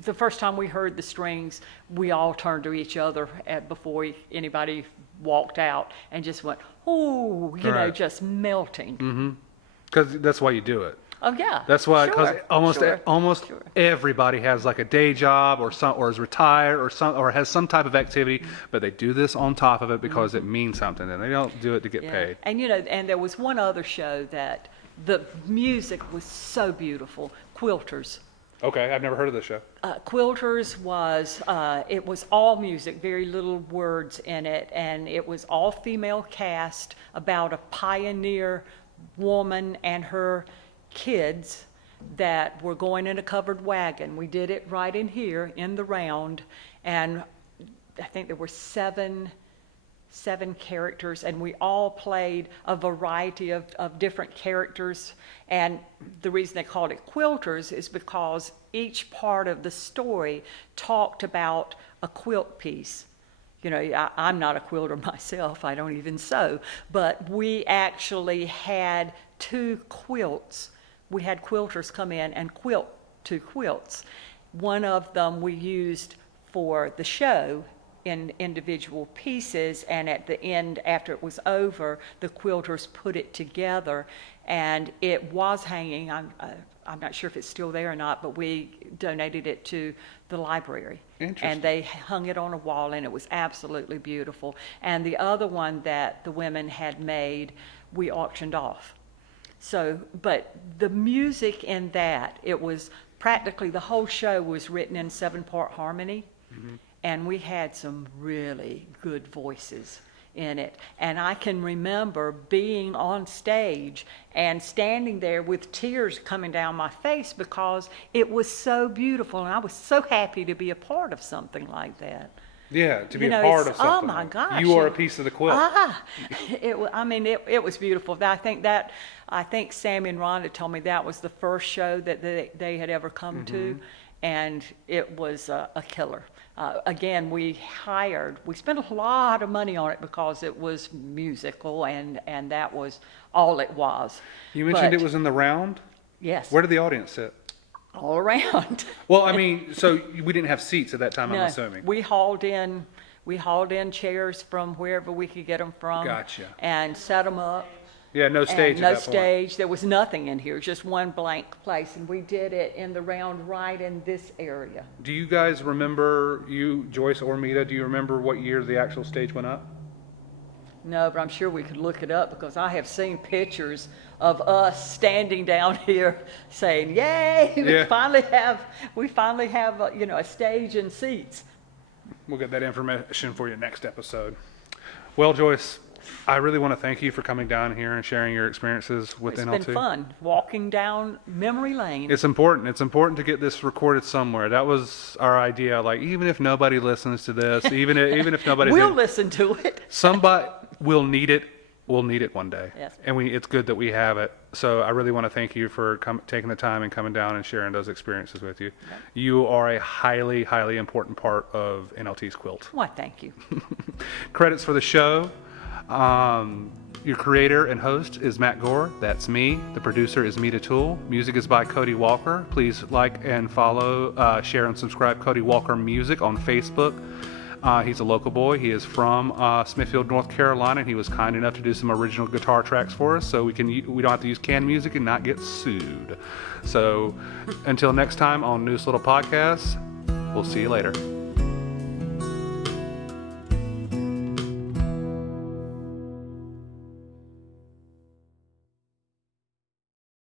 the first time we heard the strings, we all turned to each other before anybody walked out and just went, oh, just melting. Because that's why you do it. Oh, yeah. That's why, because Sure, almost sure. everybody has like a day job or is retired or has some type of activity, but they do this on top of it because it means something, and they don't do it to get Yeah. paid. And, you know, and there was one other show that the music was so beautiful, Quilters. Okay, I've never heard of this show. Quilters was, it was all music, very little words in it, and it was all female cast about a pioneer woman and her kids that were going in a covered wagon. We did it right in here in the round, and I think there were seven characters, and we all played a variety of different characters. And the reason they called it Quilters is because each part of the story talked about a quilt piece. You know, I'm not a quilter myself, I don't even sew, but we actually had 2 quilts. We had quilters come in and quilt 2 quilts. One of them we used for the show in individual pieces, and at the end, after it was over, the quilters put it together, and it was hanging. I'm not sure if it's still there or not, but we donated it to the library. And they hung it on a wall, and it was absolutely beautiful. And the other one that the women had made, we auctioned off. So, but the music in that, it was practically the whole show was written in 7-part harmony. Mm-hmm. And we had some really good voices in it. And I can remember being on stage and standing there with tears coming down my face because it was so beautiful. And I was so happy to be a part of something like that. Yeah, to be You know, a part of it's- something. oh my gosh, You are a it- piece of the quilt. It was beautiful. I think Sammy and Rhonda told me that was the first show that they had ever come to, and it was a killer. Again, we spent a lot of money on it because it was musical, and that was all it was. You mentioned But- it was in the round? Yes, Where did the audience sit? all around. Well, I mean, so we didn't have seats at that time, I'm No, assuming. we hauled in chairs from wherever we could get them from. Gotcha. And set them up. Yeah, no stage And at no that point. stage. There was nothing in here, just one blank place. And we did it in the round right in this area. Do you guys remember, Joyce or Mita, do you remember what year the actual stage went up? No, but I'm sure we could look it up because I have seen pictures of us standing down here saying, "Yay! Yeah. We finally have a stage and seats." We'll get that information for you next episode. Well, Joyce, I really want to thank you for coming down here and sharing your experiences with It's NLT. been fun walking down memory lane. It's important. It's important to get this recorded somewhere. That was our idea. Like, even if nobody listens to this, even if nobody's We'll listen to it. somebody will need it. We'll need it one day. Yes. And it's good that we have it. So I really want to thank you for taking the time and coming down and sharing those experiences with you. Okay. You are a highly, highly important part of NLT's quilt. Why, thank you. Credits for the show. Your creator and host is Matt Gore. That's me. The producer is Mita Toole. Music is by Cody Walker. Please like and follow, share and subscribe Cody Walker Music on Facebook. He's a local boy. He is from Smithfield, North Carolina, and he was kind enough to do some original guitar tracks for us, so we don't have to use canned music and not get sued. So until next time on Neuse Little Podcast, we'll see you later.